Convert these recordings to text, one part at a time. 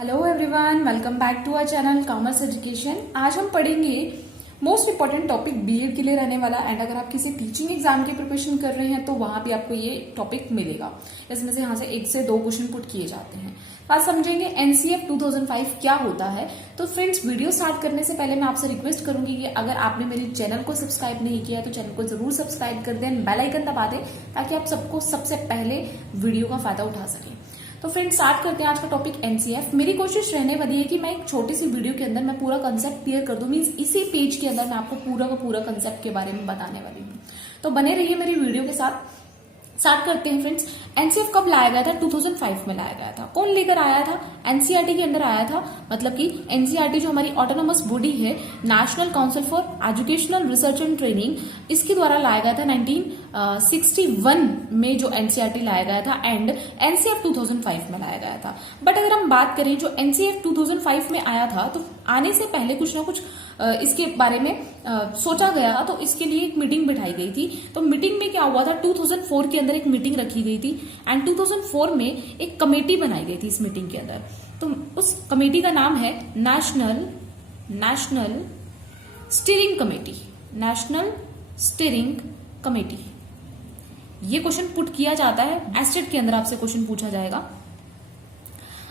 Hello everyone, welcome back to our channel commerce education. आज हम पढ़ेंगे मोस्ट इंपॉर्टेंट टॉपिक बीएड के लिए रहने वाला। एंड अगर आप किसी टीचिंग एग्जाम की प्रिपरेशन कर रहे हैं तो वहां भी आपको ये टॉपिक मिलेगा। इसमें से यहाँ से 1 से 2 क्वेश्चन पुट किए जाते हैं। आज समझेंगे एनसीएफ 2005 क्या होता है। तो फ्रेंड्स, वीडियो स्टार्ट करने से पहले मैं आपसे रिक्वेस्ट करूंगी कि अगर आपने मेरे चैनल को सब्सक्राइब नहीं किया तो चैनल को जरूर सब्सक्राइब कर दें, बेल आइकन दबा दें ताकि आप सबको सबसे पहले वीडियो का फायदा उठा सकें। तो फ्रेंड्स, स्टार्ट करते हैं आज का टॉपिक एनसीएफ। मेरी कोशिश रहने वाली है कि मैं एक छोटी सी वीडियो के अंदर मैं पूरा कंसेप्ट क्लियर कर दूं। मींस इसी पेज के अंदर मैं आपको पूरा का पूरा कंसेप्ट के बारे में बताने वाली हूँ। तो बने रहिए मेरी वीडियो के साथ। स्टार्ट करते हैं फ्रेंड्स। एनसीएफ कब लाया गया था? 2005 में लाया गया था। कौन लेकर आया था? एनसीईआरटी के अंदर आया था। मतलब कि एनसीईआरटी जो हमारी ऑटोनोमस बॉडी है, national council for educational research and training, इसके द्वारा लाया गया था 1961 में जो एनसीईआरटी लाया गया था। एंड एनसीएफ 2005 में लाया गया था। बट अगर हम बात करें जो एनसीएफ 2005 में आया था, तो आने से पहले कुछ ना कुछ इसके बारे में सोचा गया। तो इसके लिए एक मीटिंग बिठाई गई थी। तो मीटिंग में क्या हुआ था? 2004 के अंदर एक मीटिंग रखी गई थी एंड 2004 में एक कमेटी बनाई गई थी इस मीटिंग के अंदर। तो उस कमेटी का नाम है national steering committee. National steering committee. ये क्वेश्चन पुट किया जाता है, एस्टेट के अंदर आपसे क्वेश्चन पूछा जाएगा।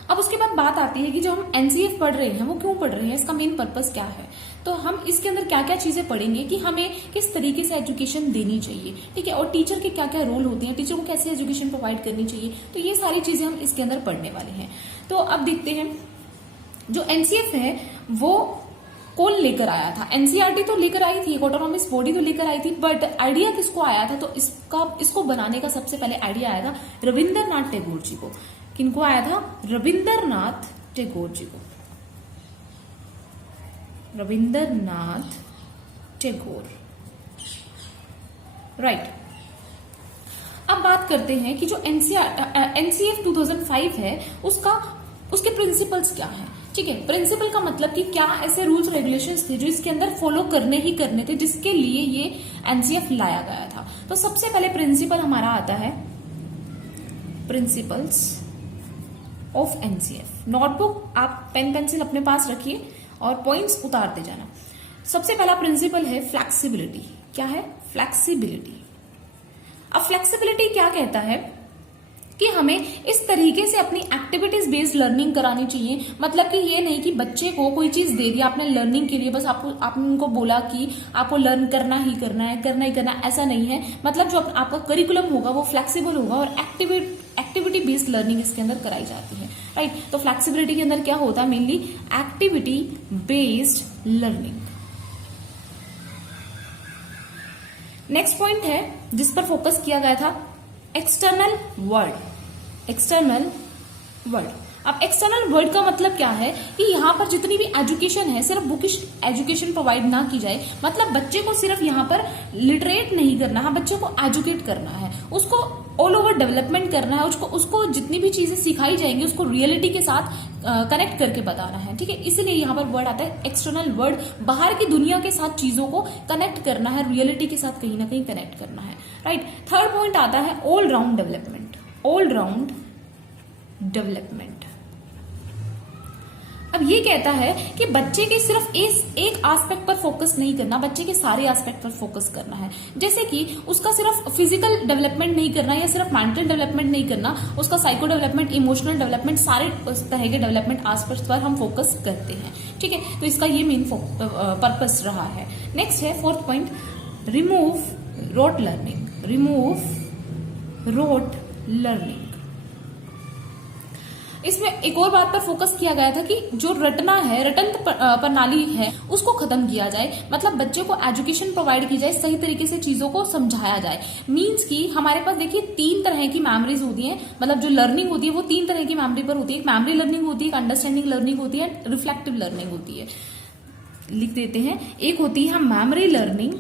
अब उसके बाद बात आती है कि जो हम एनसीएफ पढ़ रहे हैं वो क्यों पढ़ रहे हैं, इसका मेन पर्पस क्या है। तो हम इसके अंदर क्या क्या चीजें पढ़ेंगे कि हमें किस तरीके से एजुकेशन देनी चाहिए, ठीक है, और टीचर के क्या क्या रोल होते हैं, टीचर को कैसे एजुकेशन प्रोवाइड करनी चाहिए। तो ये सारी चीजें हम इसके अंदर पढ़ने वाले हैं। तो अब देखते हैं जो एनसीएफ है वो कौन लेकर आया था। एनसीईआरटी तो लेकर आई थी, ऑटोनॉमस बॉडी तो लेकर आई थी, बट आइडिया किसको आया था? तो इसको बनाने का सबसे पहले आइडिया आया था रविंद्रनाथ टैगोर जी को। किनको आया था? रविंद्रनाथ टैगोर जी को। रविंद्रनाथ टैगोर, राइट। अब बात करते हैं कि जो एनसीएफ 2005 है उसके प्रिंसिपल्स क्या है। ठीक है, प्रिंसिपल का मतलब कि क्या ऐसे रूल्स रेगुलेशंस थे जो इसके अंदर फॉलो करने ही करने थे, जिसके लिए ये एनसीएफ लाया गया था। तो सबसे पहले प्रिंसिपल हमारा आता है प्रिंसिपल्स ऑफ एनसीएफ। नोटबुक आप पेन पेंसिल अपने पास रखिए और पॉइंट्स उतारते जाना। सबसे पहला प्रिंसिपल है फ्लेक्सिबिलिटी। क्या है? फ्लेक्सिबिलिटी। अब फ्लेक्सिबिलिटी क्या कहता है कि हमें इस तरीके से अपनी एक्टिविटीज बेस्ड लर्निंग करानी चाहिए। मतलब कि ये नहीं कि बच्चे को कोई चीज दे दी आपने लर्निंग के लिए, बस आपने उनको बोला कि आपको लर्न करना ही करना है, करना ही करना, ऐसा नहीं है। मतलब जो आपका करिकुलम होगा वो फ्लेक्सिबल होगा और एक्टिविटी बेस्ड लर्निंग इसके अंदर कराई जाती है, राइट। तो फ्लेक्सिबिलिटी के अंदर क्या होता है? Mainly activity based learning. Next point है जिस पर फोकस किया गया था, एक्सटर्नल वर्ल्ड। External world. अब एक्सटर्नल वर्ल्ड का मतलब क्या है कि यहाँ पर जितनी भी एजुकेशन है सिर्फ बुकिश एजुकेशन प्रोवाइड ना की जाए। मतलब बच्चे को सिर्फ यहाँ पर लिटरेट नहीं करना है, बच्चे को एजुकेट करना है, उसको ऑल ओवर डेवलपमेंट करना है। उसको जितनी भी चीजें सिखाई जाएंगी उसको रियलिटी के साथ कनेक्ट करके बताना है, ठीक है। इसीलिए यहाँ पर वर्ड आता है एक्सटर्नल वर्ल्ड। बाहर की दुनिया के साथ चीजों को कनेक्ट करना है, रियलिटी के साथ कहीं ना कहीं कनेक्ट करना है, राइट। थर्ड पॉइंट आता है all round development. All round development. अब ये कहता है कि बच्चे के सिर्फ एक एस्पेक्ट पर फोकस नहीं करना, बच्चे के सारे एस्पेक्ट पर फोकस करना है। जैसे कि उसका सिर्फ फिजिकल डेवलपमेंट नहीं करना या सिर्फ मेंटल डेवलपमेंट नहीं करना, उसका साइको डेवलपमेंट, इमोशनल डेवलपमेंट, सारे तरह के डेवलपमेंट एस्पेक्ट्स पर हम फोकस करते हैं, ठीक है। तो इसका ये मेन पर्पस रहा है। नेक्स्ट है fourth point, remove rote learning. Remove rote learning. इसमें एक और बात पर फोकस किया गया था कि जो रटना है, रटन प्रणाली है, उसको खत्म किया जाए। मतलब बच्चे को एजुकेशन प्रोवाइड की जाए, सही तरीके से चीजों को समझाया जाए। मींस कि हमारे पास देखिए 3 तरह की मेमोरीज होती हैं। मतलब जो लर्निंग होती है वो 3 तरह की मेमोरी पर होती है। एक मेमोरी लर्निंग होती है, एक अंडरस्टैंडिंग लर्निंग होती है, रिफ्लेक्टिव लर्निंग होती है। लिख देते हैं। एक होती है memory learning,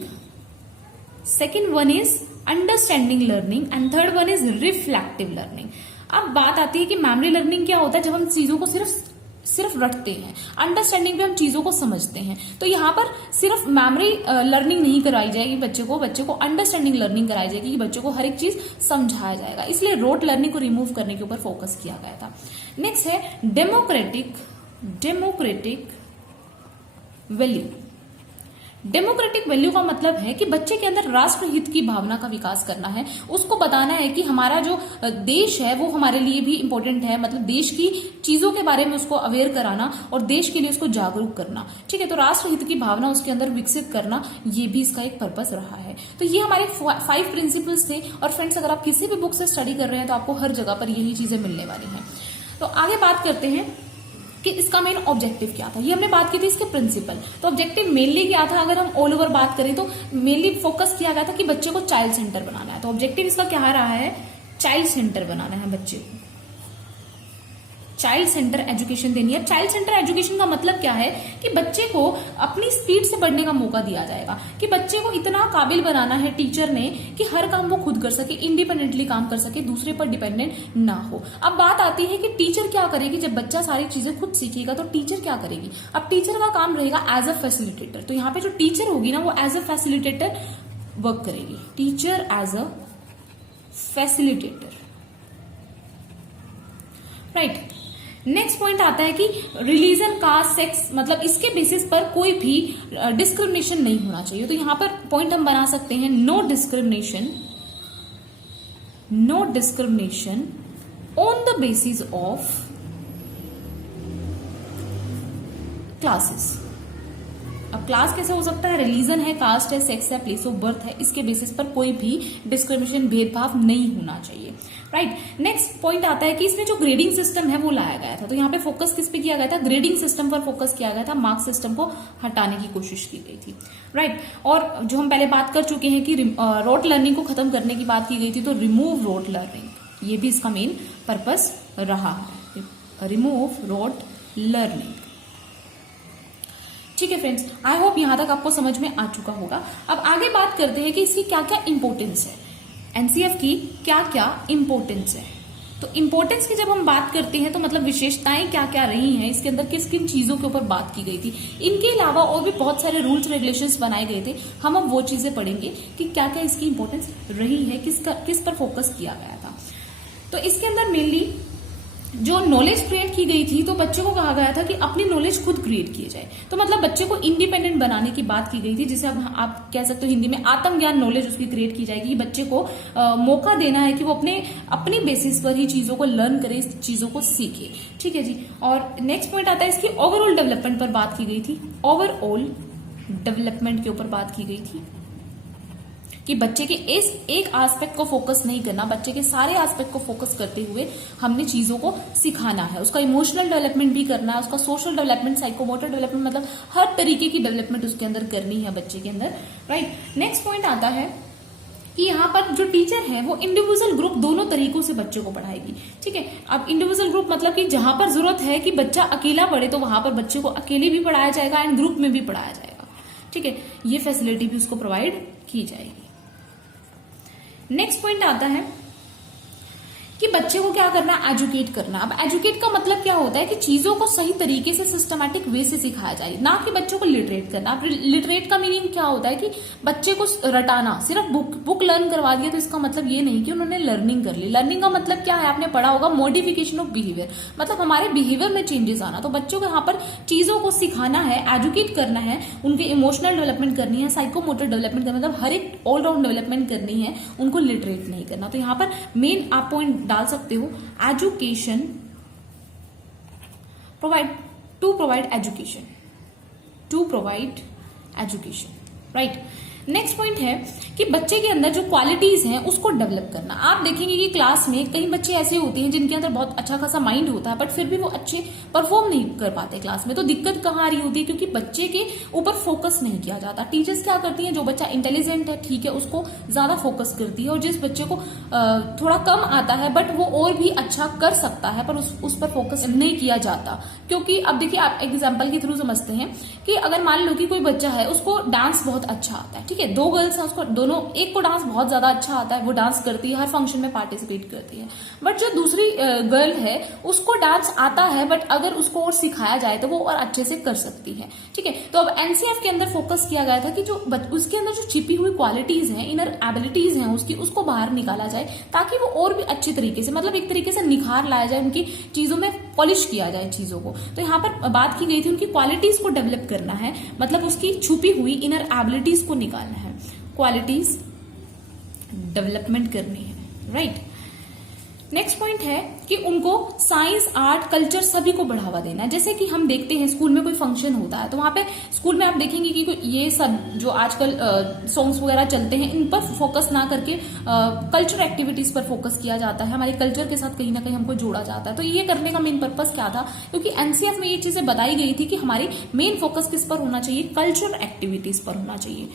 second one is understanding learning and third one is reflective learning. अब बात आती है कि मेमोरी लर्निंग क्या होता है? जब हम चीजों को सिर्फ सिर्फ रटते हैं, अंडरस्टैंडिंग पे हम चीजों को समझते हैं। तो यहाँ पर सिर्फ मेमोरी लर्निंग नहीं करवाई जाएगी बच्चे को अंडरस्टैंडिंग लर्निंग कराई जाएगी कि बच्चों को हर एक चीज समझाया जाएगा। इसलिए रोट लर्निंग को रिमूव करने के ऊपर फोकस किया गया था। नेक्स्ट है डेमोक्रेटिक वैल्यू। डेमोक्रेटिक वैल्यू का मतलब है कि बच्चे के अंदर राष्ट्रहित की भावना का विकास करना है, उसको बताना है कि हमारा जो देश है वो हमारे लिए भी इंपॉर्टेंट है, मतलब देश की चीजों के बारे में उसको अवेयर कराना और देश के लिए उसको जागरूक करना। ठीक है, तो राष्ट्रहित की भावना उसके अंदर विकसित करना, ये भी इसका एक पर्पस रहा है। तो ये हमारे 5 प्रिंसिपल्स थे। और फ्रेंड्स, अगर आप किसी भी बुक से स्टडी कर रहे हैं तो आपको हर जगह पर यही चीजें मिलने वाली हैं। तो आगे बात करते हैं कि इसका मेन ऑब्जेक्टिव क्या था। ये हमने बात की थी इसके प्रिंसिपल। तो ऑब्जेक्टिव मेनली क्या था, अगर हम ऑल ओवर बात करें तो मेनली फोकस किया गया था कि बच्चे को चाइल्ड सेंटर बनाना है। तो ऑब्जेक्टिव इसका क्या रहा है, चाइल्ड सेंटर बनाना है बच्चे को, चाइल्ड सेंटर एजुकेशन देनी है। चाइल्ड सेंटर एजुकेशन का मतलब क्या है कि बच्चे को अपनी स्पीड से बढ़ने का मौका दिया जाएगा, कि बच्चे को इतना काबिल बनाना है टीचर ने कि हर काम वो खुद कर सके, इंडिपेंडेंटली काम कर सके, दूसरे पर डिपेंडेंट ना हो। अब बात आती है कि टीचर क्या करेगी। जब बच्चा सारी चीजें खुद सीखेगा तो टीचर क्या करेगी। अब टीचर का काम रहेगा एज अ फैसिलिटेटर। तो यहाँ पे जो टीचर होगी ना वो एज अ फैसिलिटेटर वर्क करेगी, teacher as a facilitator, right. Next point आता है कि रिलीजन, कास्ट, सेक्स, मतलब इसके बेसिस पर कोई भी डिस्क्रिमिनेशन नहीं होना चाहिए। तो यहां पर पॉइंट हम बना सकते हैं no discrimination on the basis of classes. अब क्लास कैसे हो सकता है, रिलीजन है, कास्ट है, सेक्स है, प्लेस ऑफ बर्थ है, इसके बेसिस पर कोई भी डिस्क्रिमिनेशन, भेदभाव नहीं होना चाहिए, राइट। नेक्स्ट पॉइंट आता है कि इसमें जो ग्रेडिंग सिस्टम है वो लाया गया था। तो यहाँ पे फोकस किस पे किया गया था, ग्रेडिंग सिस्टम पर फोकस किया गया था, मार्क्स सिस्टम को हटाने की कोशिश की गई थी, राइट। और जो हम पहले बात कर चुके हैं कि रोट लर्निंग को खत्म करने की बात की गई थी, तो रिमूव रोट लर्निंग, ये भी इसका मेन पर्पस रहा है, रिमूव रोट लर्निंग। ठीक है फ्रेंड्स, आई होप यहां तक आपको समझ में आ चुका होगा। अब आगे बात करते हैं कि इसकी क्या क्या इंपोर्टेंस है, एनसीएफ की क्या क्या इंपोर्टेंस है। तो इंपोर्टेंस की जब हम बात करते हैं तो मतलब विशेषताएं क्या क्या रही हैं, इसके अंदर किस किन चीजों के ऊपर बात की गई थी, इनके अलावा और भी बहुत सारे रूल्स रेगुलेशंस बनाए गए थे। हम अब वो चीजें पढ़ेंगे कि क्या क्या इसकी इंपोर्टेंस रही है, किस पर फोकस किया गया था। तो इसके अंदर मेनली जो नॉलेज क्रिएट की गई थी, तो बच्चे को कहा गया था कि अपनी नॉलेज खुद क्रिएट किए जाए। तो मतलब बच्चे को इंडिपेंडेंट बनाने की बात की गई थी, जिसे अब आप कह सकते हो हिंदी में आत्मज्ञान नॉलेज उसकी क्रिएट की जाएगी। बच्चे को मौका देना है कि वो अपनी बेसिस पर ही चीजों को लर्न करे, चीजों को सीखे। ठीक है जी। और नेक्स्ट पॉइंट आता है इसकी ओवरऑल डेवलपमेंट पर बात की गई थी, ओवरऑल डेवलपमेंट के ऊपर बात की गई थी कि बच्चे के इस एक एस्पेक्ट को फोकस नहीं करना, बच्चे के सारे एस्पेक्ट को फोकस करते हुए हमने चीजों को सिखाना है। उसका इमोशनल डेवलपमेंट भी करना है, उसका सोशल डेवलपमेंट, साइकोमोटर डेवलपमेंट, मतलब हर तरीके की डेवलपमेंट उसके अंदर करनी है बच्चे के अंदर, राइट। नेक्स्ट पॉइंट आता है कि यहाँ पर जो टीचर है वो इंडिविजुअल ग्रुप दोनों तरीकों से बच्चे को पढ़ाएगी। ठीक है, अब इंडिविजुअल ग्रुप मतलब कि जहां पर जरूरत है कि बच्चा अकेला पढ़े तो वहां पर बच्चे को अकेले भी पढ़ाया जाएगा एंड ग्रुप में भी पढ़ाया जाएगा। ठीक है, ये फैसिलिटी भी उसको प्रोवाइड की जाएगी। नेक्स्ट पॉइंट आता है कि बच्चे को क्या करना है, एजुकेट करना। अब एजुकेट का मतलब क्या होता है कि चीजों को सही तरीके से सिस्टमैटिक वे से सिखाया जाए, ना कि बच्चों को लिटरेट करना। अब लिटरेट का मीनिंग क्या होता है कि बच्चे को रटाना, सिर्फ बुक लर्न करवा दिया तो इसका मतलब ये नहीं कि उन्होंने लर्निंग कर ली। लर्निंग का मतलब क्या है, आपने पढ़ा होगा मॉडिफिकेशन ऑफ बिहेवियर, मतलब हमारे बिहेवियर में चेंजेस आना। तो बच्चों को यहाँ पर चीजों को सिखाना है, एजुकेट करना है, उनके इमोशनल डेवलपमेंट करनी है, साइकोमोटर डेवलपमेंट करना, मतलब हर एक ऑलराउंड डेवलपमेंट करनी है, उनको लिटरेट नहीं करना। तो यहाँ पर मेन आप पॉइंट डाल सकते हो, education to provide education, right. Next point है कि बच्चे के अंदर जो क्वालिटीज हैं उसको डेवलप करना। आप देखेंगे कि क्लास में कई बच्चे ऐसे होते हैं जिनके अंदर बहुत अच्छा खासा माइंड होता है, बट फिर भी वो अच्छे परफॉर्म नहीं कर पाते क्लास में। तो दिक्कत कहाँ आ रही होती है, क्योंकि बच्चे के ऊपर फोकस नहीं किया जाता। टीचर्स क्या करती हैं, जो बच्चा इंटेलिजेंट है, ठीक है, उसको ज्यादा फोकस करती है, और जिस बच्चे को थोड़ा कम आता है बट वो और भी अच्छा कर सकता है, पर उस पर फोकस नहीं किया जाता। क्योंकि अब देखिए, आप एग्जाम्पल के थ्रू समझते हैं कि अगर मान लो कि कोई बच्चा है, उसको डांस बहुत अच्छा आता है, ठीक है, ठीक है, 2 गर्ल्स हैं, उसको दोनों, एक को डांस बहुत ज्यादा अच्छा आता है, वो डांस करती है, हर फंक्शन में पार्टिसिपेट करती है, बट जो दूसरी गर्ल है उसको डांस आता है, बट अगर उसको और सिखाया जाए तो वो और अच्छे से कर सकती है। ठीक है, तो अब एनसीएफ के अंदर फोकस किया गया था कि जो उसके अंदर जो छिपी हुई क्वालिटीज हैं, इनर एबिलिटीज हैं उसकी, उसको बाहर निकाला जाए ताकि वो और भी अच्छी तरीके से, मतलब एक तरीके से निखार लाया जाए, उनकी चीजों में पॉलिश किया जाए चीजों को। तो यहाँ पर बात की गई थी उनकी क्वालिटीज को डेवलप करना है, मतलब उसकी छुपी हुई इनर एबिलिटीज को निकालना है, क्वालिटीज डेवलपमेंट करनी है, राइट। नेक्स्ट पॉइंट है कि उनको साइंस, आर्ट, कल्चर सभी को बढ़ावा देना है। जैसे कि हम देखते हैं स्कूल में कोई फंक्शन होता है तो वहां पे स्कूल में आप देखेंगे कि ये सब जो आजकल सॉन्ग्स वगैरह चलते हैं इन पर फोकस ना करके कल्चर एक्टिविटीज पर फोकस किया जाता है, हमारे कल्चर के साथ कहीं ना कहीं हमको जोड़ा जाता है। तो ये करने का मेन पर्पस क्या था, क्योंकि एनसीएफ में ये चीजें बताई गई थी कि हमारी मेन फोकस किस पर होना चाहिए, कल्चर एक्टिविटीज पर होना चाहिए।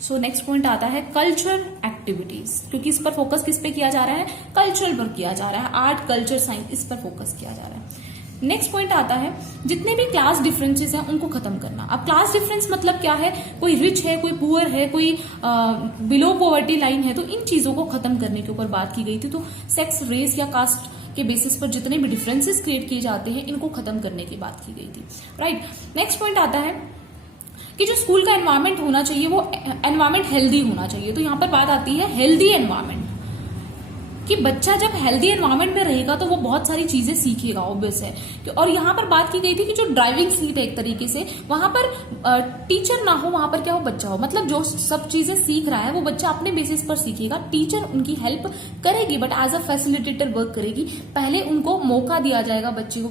सो नेक्स्ट पॉइंट आता है कल्चर एक्टिविटीज, क्योंकि इस पर फोकस किस पे किया जा रहा है, कल्चर पर किया जा रहा है, आर्ट, कल्चर, साइंस, इस पर फोकस किया जा रहा है। नेक्स्ट पॉइंट आता है जितने भी क्लास डिफरेंसेस हैं उनको खत्म करना। अब क्लास डिफरेंस मतलब क्या है, कोई रिच है, कोई पुअर है, कोई बिलो पॉवर्टी लाइन है, तो इन चीजों को खत्म करने के ऊपर बात की गई थी। तो सेक्स, रेस या कास्ट के बेसिस पर जितने भी डिफरेंसेस क्रिएट किए जाते हैं इनको खत्म करने की बात की गई थी, राइट। नेक्स्ट पॉइंट आता है कि जो स्कूल का एनवायरनमेंट होना चाहिए वो एनवायरनमेंट हेल्दी होना चाहिए। तो यहां पर बात आती है हेल्दी एनवायरनमेंट, कि बच्चा जब हेल्दी एनवायरनमेंट में रहेगा तो वो बहुत सारी चीजें सीखेगा, ऑब्वियस है। और यहाँ पर बात की गई थी कि जो ड्राइविंग सीट है एक तरीके से, वहां पर टीचर ना हो, वहां पर क्या हो, बच्चा हो, मतलब जो सब चीजें सीख रहा है वो बच्चा अपने बेसिस पर सीखेगा, टीचर उनकी हेल्प करेगी but as a facilitator work करेगी। पहले उनको मौका दिया जाएगा बच्चे को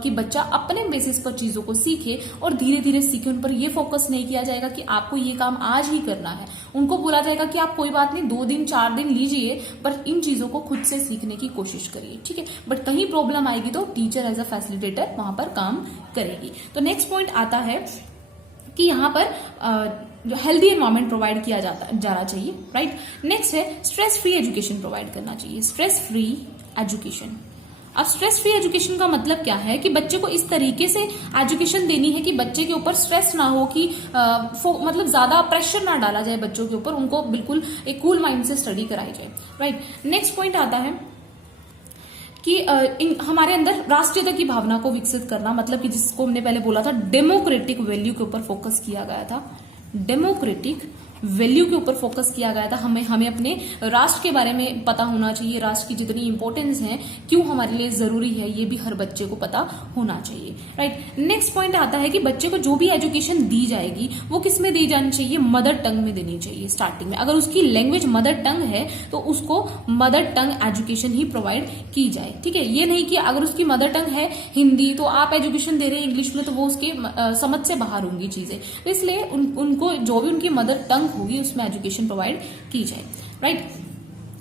कि बच्चा अपने बेसिस पर चीजों को सीखे और धीरे धीरे सीखे। उन पर यह फोकस नहीं किया जाएगा कि आपको ये काम आज ही करना है, उनको बोला जाएगा कि आप कोई बात नहीं 2 दिन 4 दिन लीजिए पर इन चीजों को खुद से सीखने की कोशिश करिए, ठीक है। बट कहीं प्रॉब्लम आएगी तो टीचर एज अ फैसिलिटेटर वहां पर काम करेगी। तो नेक्स्ट पॉइंट आता है कि यहाँ पर जो हेल्दी एनवायरनमेंट प्रोवाइड किया जाना चाहिए, राइट। नेक्स्ट है स्ट्रेस फ्री एजुकेशन प्रोवाइड करना चाहिए, स्ट्रेस फ्री एजुकेशन। अब स्ट्रेस फ्री एजुकेशन का मतलब क्या है कि बच्चे को इस तरीके से एजुकेशन देनी है कि बच्चे के ऊपर स्ट्रेस ना हो, कि मतलब ज्यादा प्रेशर ना डाला जाए बच्चों के ऊपर, उनको बिल्कुल एक कूल माइंड से स्टडी कराई जाए, राइट। नेक्स्ट पॉइंट आता है कि हमारे अंदर राष्ट्रीयता की भावना को विकसित करना, मतलब कि जिसको हमने पहले बोला था डेमोक्रेटिक वैल्यू के ऊपर फोकस किया गया था, डेमोक्रेटिक वैल्यू के ऊपर फोकस किया गया था। हमें अपने राष्ट्र के बारे में पता होना चाहिए, राष्ट्र की जितनी इंपॉर्टेंस है, क्यों हमारे लिए जरूरी है, ये भी हर बच्चे को पता होना चाहिए, राइट। नेक्स्ट पॉइंट आता है कि बच्चे को जो भी एजुकेशन दी जाएगी वो किस में दी जानी चाहिए, मदर टंग में देनी चाहिए स्टार्टिंग में। अगर उसकी लैंग्वेज मदर टंग है तो उसको मदर टंग एजुकेशन ही प्रोवाइड की जाए, ठीक है। ये नहीं कि अगर उसकी मदर टंग है हिंदी तो आप एजुकेशन दे रहे हैं इंग्लिश में, तो वो उसके समझ से बाहर होंगी चीजें। तो इसलिए उनको जो भी उनकी मदर टंग होगी उसमें एजुकेशन प्रोवाइड की जाए, राइट।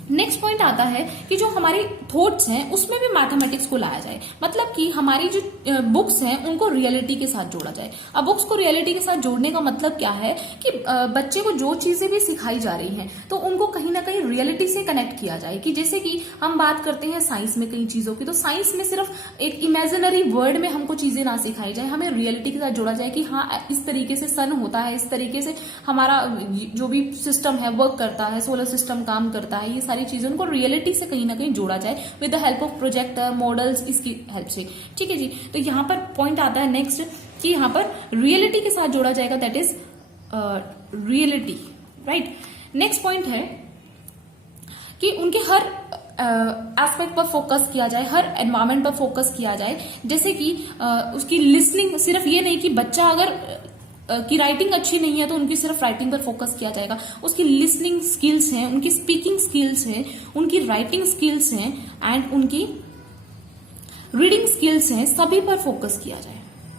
नेक्स्ट पॉइंट आता है कि जो हमारी थॉट्स हैं उसमें भी मैथमेटिक्स को लाया जाए, मतलब कि हमारी जो बुक्स हैं उनको रियलिटी के साथ जोड़ा जाए। अब बुक्स को रियलिटी के साथ जोड़ने का मतलब क्या है कि बच्चे को जो चीजें भी सिखाई जा रही हैं तो उनको कहीं ना कहीं रियलिटी से कनेक्ट किया जाए। कि जैसे कि हम बात करते हैं साइंस में कई चीजों की, तो साइंस में सिर्फ एक इमेजिनरी वर्ड में हमको चीजें ना सिखाई जाए, हमें रियलिटी के साथ जोड़ा जाए कि हाँ इस तरीके से सन होता है, इस तरीके से हमारा जो भी सिस्टम है वर्क करता है, सोलर सिस्टम काम करता है, ये सारी चीजें उनको रियलिटी से कहीं ना कहीं जोड़ा जाए with the help of projector, models, इसकी हेल्प से, ठीक है जी। तो यहाँ पर पॉइंट आता है नेक्स्ट कि यहाँ पर रियलिटी के साथ जोड़ा जाएगा, that is reality, right. Next point है कि उनके हर एस्पेक्ट पर फोकस किया जाए, हर एनवायरमेंट पर फोकस किया जाए। जैसे कि उसकी लिसनिंग, सिर्फ ये नहीं कि बच्चा अगर की राइटिंग अच्छी नहीं है तो उनकी सिर्फ राइटिंग पर फोकस किया जाएगा, उसकी लिसनिंग स्किल्स हैं, उनकी स्पीकिंग स्किल्स हैं, उनकी राइटिंग स्किल्स हैं एंड उनकी रीडिंग स्किल्स हैं, सभी पर फोकस किया जाए,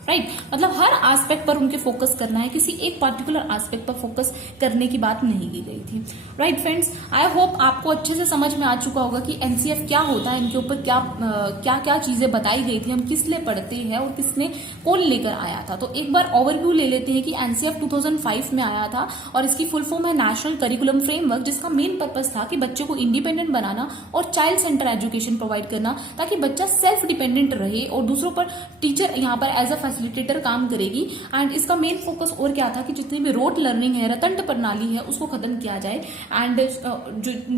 राइट। मतलब हर एस्पेक्ट पर उनके फोकस करना है, किसी एक पर्टिकुलर एस्पेक्ट पर फोकस करने की बात नहीं की गई थी, राइट फ्रेंड्स। आई होप आपको अच्छे से समझ में आ चुका होगा कि एनसीएफ क्या होता है, इनके ऊपर क्या क्या चीजें बताई गई थी, हम किस लिए पढ़ते हैं और किसने कौन लेकर आया था। तो एक बार ओवरव्यू ले लेते हैं कि एनसीएफ 2005 में आया था और इसकी फुल फॉर्म है नेशनल करिकुलम फ्रेमवर्क, जिसका मेन पर्पस था कि बच्चे को इंडिपेंडेंट बनाना और चाइल्ड सेंटर एजुकेशन प्रोवाइड करना, ताकि बच्चा सेल्फ डिपेंडेंट रहे और दूसरों पर टीचर यहाँ पर एज अ फैसिलिटेटर काम करेगी। एंड इसका मेन फोकस और क्या था कि जितनी भी रोट लर्निंग है, रतंट प्रणाली है, उसको खत्म किया जाए। एंड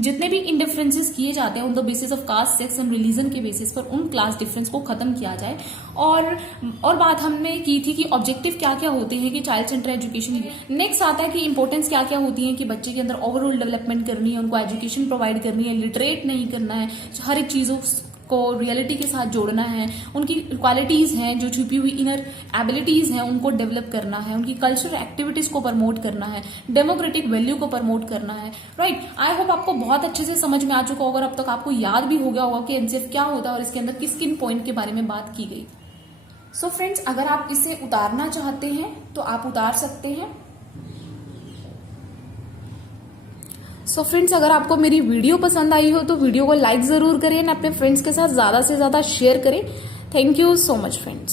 जितने भी इंडिफरेंसेस किए जाते हैं on the basis of caste, sex and religion के बेसिस पर, उन क्लास डिफरेंस को खत्म किया जाए। और बात हमने की थी कि ऑब्जेक्टिव क्या क्या होते हैं कि चाइल्ड सेंटर एजुकेशन। नेक्स्ट आता है कि इंपॉर्टेंस क्या क्या होती है कि बच्चे के अंदर ओवरऑल डेवलपमेंट करनी है, उनको एजुकेशन प्रोवाइड करनी है, लिटरेट नहीं करना है, हर एक चीजों को रियलिटी के साथ जोड़ना है, उनकी क्वालिटीज हैं जो छुपी हुई इनर एबिलिटीज हैं उनको डेवलप करना है, उनकी कल्चरल एक्टिविटीज को प्रमोट करना है, डेमोक्रेटिक वैल्यू को प्रमोट करना है। राइट, आई होप आपको बहुत अच्छे से समझ में आ चुका होगा, अब तक आपको याद भी हो गया होगा कि एनसीएफ क्या होता है और इसके अंदर किस किन पॉइंट के बारे में बात की गई। सो फ्रेंड्स, अगर आप इसे उतारना चाहते हैं तो आप उतार सकते हैं। सो फ्रेंड्स, अगर आपको मेरी वीडियो पसंद आई हो तो वीडियो को लाइक जरूर करें और अपने फ्रेंड्स के साथ ज्यादा से ज्यादा शेयर करें। Thank you so much friends.